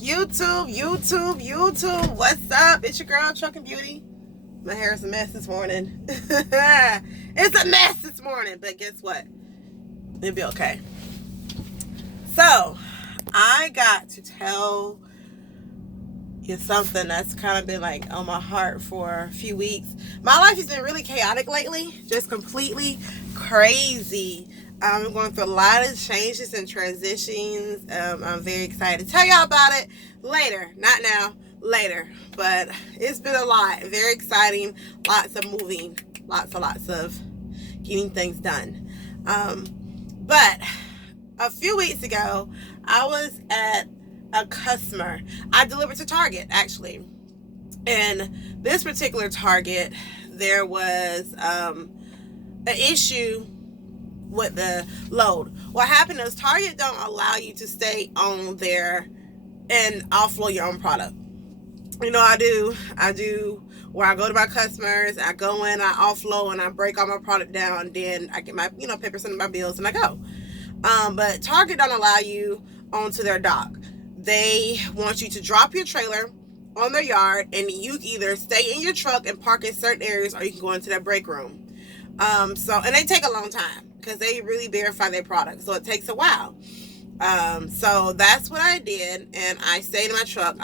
YouTube. What's up? It's your girl, Truckin' Beauty. My hair is a mess this morning. It's a mess this morning, but guess what? It'll be okay. So, I got to tell you something that's kind of been like on my heart for a few weeks. My life has been really chaotic lately, just completely crazy. I'm going through a lot of changes and transitions. I'm very excited to tell y'all about it later. Not now, later. But it's been a lot. Very exciting. Lots of moving. Lots of getting things done. But a few weeks ago, I was at a customer. I delivered to Target, actually. And this particular Target, there was an issue with the load. What happened is Target don't allow you to stay on there and offload your own product. You know, I do where I go to my customers, I go in, I offload, and I break all my product down, then I get my, paper, send my bills, and I go. But Target don't allow you onto their dock. They want you to drop your trailer on their yard, and you either stay in your truck and park in certain areas, or you can go into their break room. And they take a long time because they really verify their product, so it takes a while. So that's what I did, and I stayed in my truck.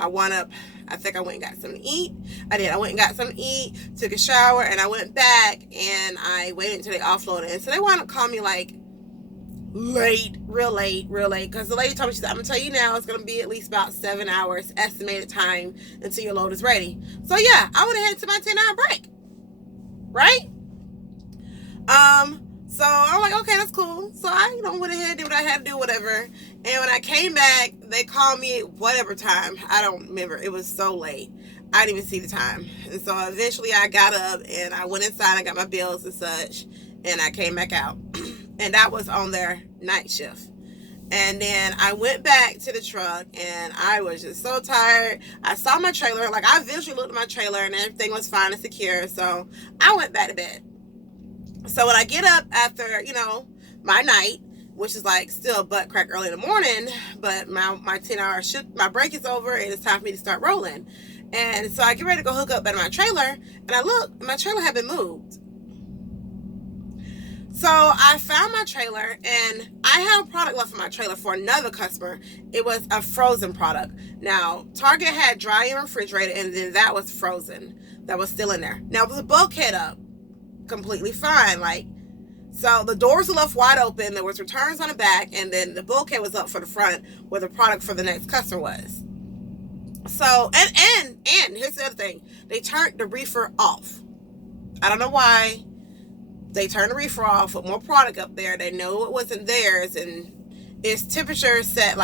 I think I went and got something to eat. I went and got something to eat, took a shower, and I went back, and I waited until they offloaded. And so they wound up calling me like real late, because the lady told me, she said, I'm gonna tell you now, it's gonna be at least about 7 hours estimated time until your load is ready. So yeah, I would have headed to my 10-hour break, right? So I'm like, okay, that's cool. So I, went ahead, did what I had to do, whatever. And when I came back, they called me at whatever time. I don't remember. It was so late. I didn't even see the time. And so eventually I got up and I went inside. I got my bills and such. And I came back out. And that was on their night shift. And then I went back to the truck and I was just so tired. I saw my trailer. Like, I visually looked at my trailer and everything was fine and secure. So I went back to bed. So when I get up after, my night, which is like still butt crack early in the morning, but my 10-hour my break is over and it's time for me to start rolling. And so I get ready to go hook up at my trailer, and I look, and my trailer had been moved. So I found my trailer, and I had a product left in my trailer for another customer. It was a frozen product. Now, Target had dry and refrigerated, and then that was frozen. That was still in there. Now, it was a bulkhead up. Completely fine. So the doors were left wide open. There was returns on the back, and then the bulkhead was up for the front where the product for the next customer was. So, and here's the other thing. They turned the reefer off. I don't know why. They turned the reefer off with more product up there. They know it wasn't theirs, and its temperature set,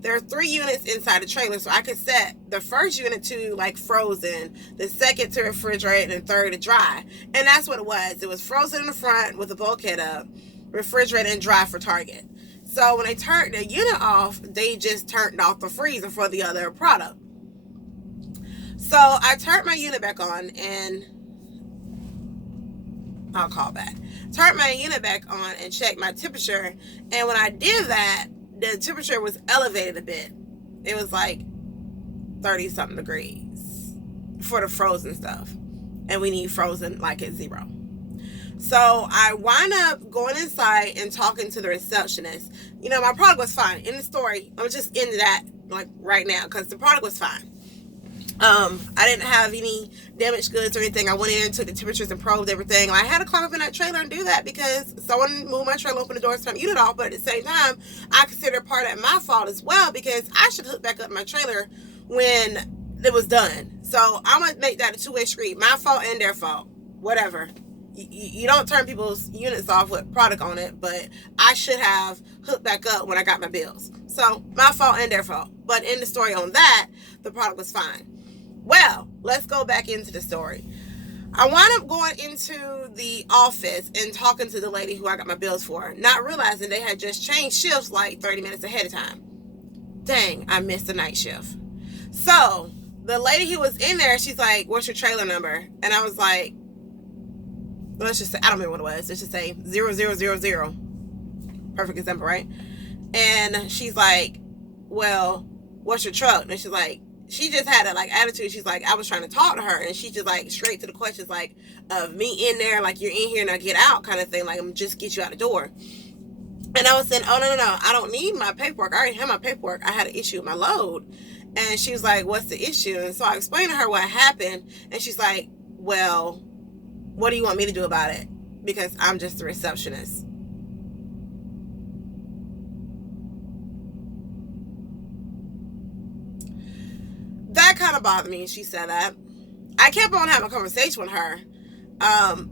there are 3 units inside the trailer, so I could set the first unit to frozen, the second to refrigerate, and third to dry. And that's what it was. It was frozen in the front with the bulkhead up, refrigerated and dry for Target. So when they turned the unit off, they just turned off the freezer for the other product. So I turned my unit back on, and I'll call back. Turned my unit back on and checked my temperature. And when I did that, the temperature was elevated a bit. It was 30-something degrees for the frozen stuff. And we need frozen at 0. So I wind up going inside and talking to the receptionist. My product was fine. In the story, I'm just into that right now because the product was fine. I didn't have any damaged goods or anything. I went in and took the temperatures and probed everything. I had to climb up in that trailer and do that because someone moved my trailer, opened the doors, turned the unit off. But at the same time, I consider part of that my fault as well because I should hook back up my trailer when it was done. So I'm going to make that a two-way street. My fault and their fault. Whatever. You don't turn people's units off with product on it, but I should have hooked back up when I got my bills. So my fault and their fault. But in the story on that, the product was fine. Well, let's go back into the story. I wound up going into the office and talking to the lady who I got my bills for, not realizing they had just changed shifts 30 minutes ahead of time. Dang, I missed the night shift. So the lady who was in there, she's like, what's your trailer number? And I was like, let's just say, I don't remember what it was. Let's just say 0000. Perfect example, right? And she's like, well, what's your truck? And she's like, she just had that like attitude. She's like, I was trying to talk to her, and she just like straight to the questions, like of me in there, like you're in here now, get out, kind of thing. Like I'm just get you out the door. And I was saying, oh no, I don't need my paperwork. I already have my paperwork. I had an issue with my load. And she was like, what's the issue? And so I explained to her what happened, and she's like, well, what do you want me to do about it? Because I'm just a receptionist. That kind of bothered me. She said that. I kept on having a conversation with her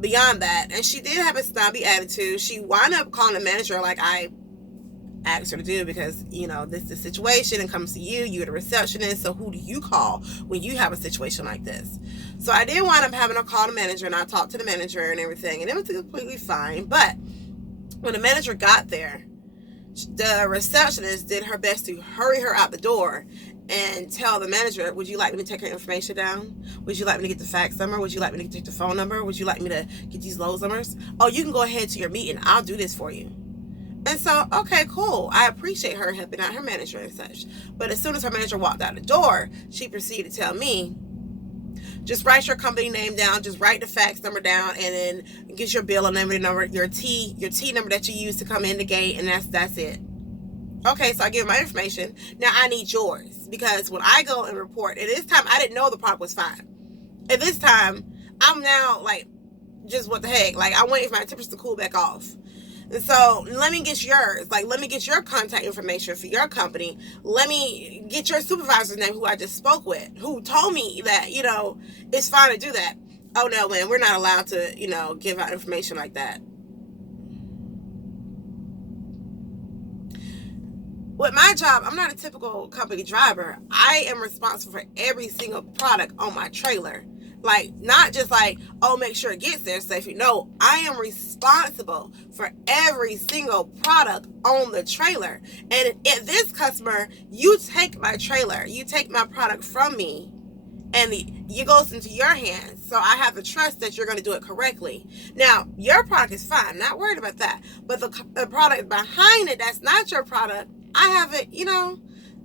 beyond that. And she did have a snobby attitude. She wound up calling the manager like I asked her to do, because, this is a situation and comes to you. You're the receptionist. So who do you call when you have a situation like this? So I did wind up having to call the manager, and I talked to the manager and everything. And it was completely fine. But when the manager got there, the receptionist did her best to hurry her out the door and tell the manager, would you like me to take her information down? Would you like me to get the fax number? Would you like me to take the phone number? Would you like me to get these load numbers? Oh, you can go ahead to your meeting. I'll do this for you. And so, okay, cool. I appreciate her helping out her manager and such. But as soon as her manager walked out the door, she proceeded to tell me, just write your company name down, just write the fax number down, and then get your bill number, your T number that you use to come in the gate, and that's it. Okay, so I give my information. Now I need yours, because when I go and report, at this time I didn't know the product was fine. At this time, I'm now like, just what the heck? Like, I'm waiting for my temperature to cool back off. And so let me get yours. Like, let me get your contact information for your company. Let me get your supervisor's name, who I just spoke with, who told me that, it's fine to do that. Oh no, man, we're not allowed to, give out information like that. With my job, I'm not a typical company driver. I am responsible for every single product on my trailer. Like, not just like, oh, make sure it gets there safely. No, I am responsible for every single product on the trailer. And at this customer, you take my trailer, you take my product from me, and it goes into your hands. So I have to trust that you're going to do it correctly. Now, your product is fine. Not worried about that. But the product behind it, that's not your product. I have it,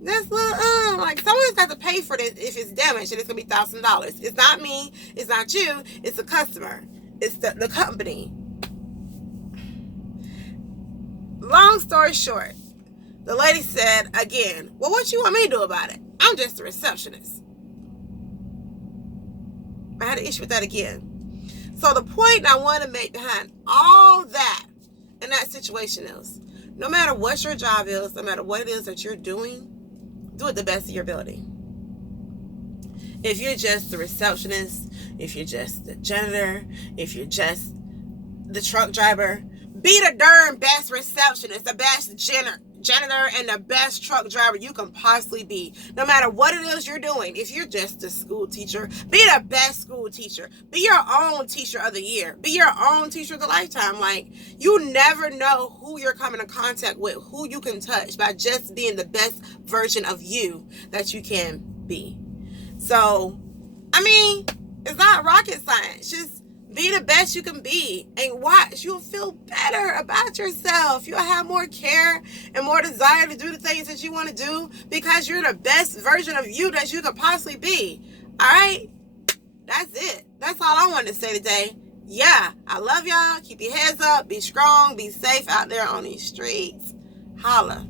this little, like, someone's got to pay for this if it's damaged, and it's going to be $1,000. It's not me. It's not you. It's the customer. It's the company. Long story short, the lady said, again, well, what you want me to do about it? I'm just a receptionist. I had an issue with that again. So the point I want to make behind all that in that situation is, no matter what your job is, no matter what it is that you're doing, do it the best of your ability. If you're just the receptionist, if you're just the janitor, if you're just the truck driver, be the darn best receptionist, the best janitor, and the best truck driver you can possibly be. No matter what it is you're doing. If you're just a school teacher, be the best school teacher. Be your own teacher of the year. Be your own teacher of the lifetime. Like, you never know who you're coming in contact with, who you can touch, by just being the best version of you that you can be. So, it's not rocket science. Just be the best you can be, and watch. You'll feel better about yourself. You'll have more care and more desire to do the things that you want to do, because you're the best version of you that you could possibly be. All right? That's it. That's all I wanted to say today. Yeah, I love y'all. Keep your heads up. Be strong. Be safe out there on these streets. Holla.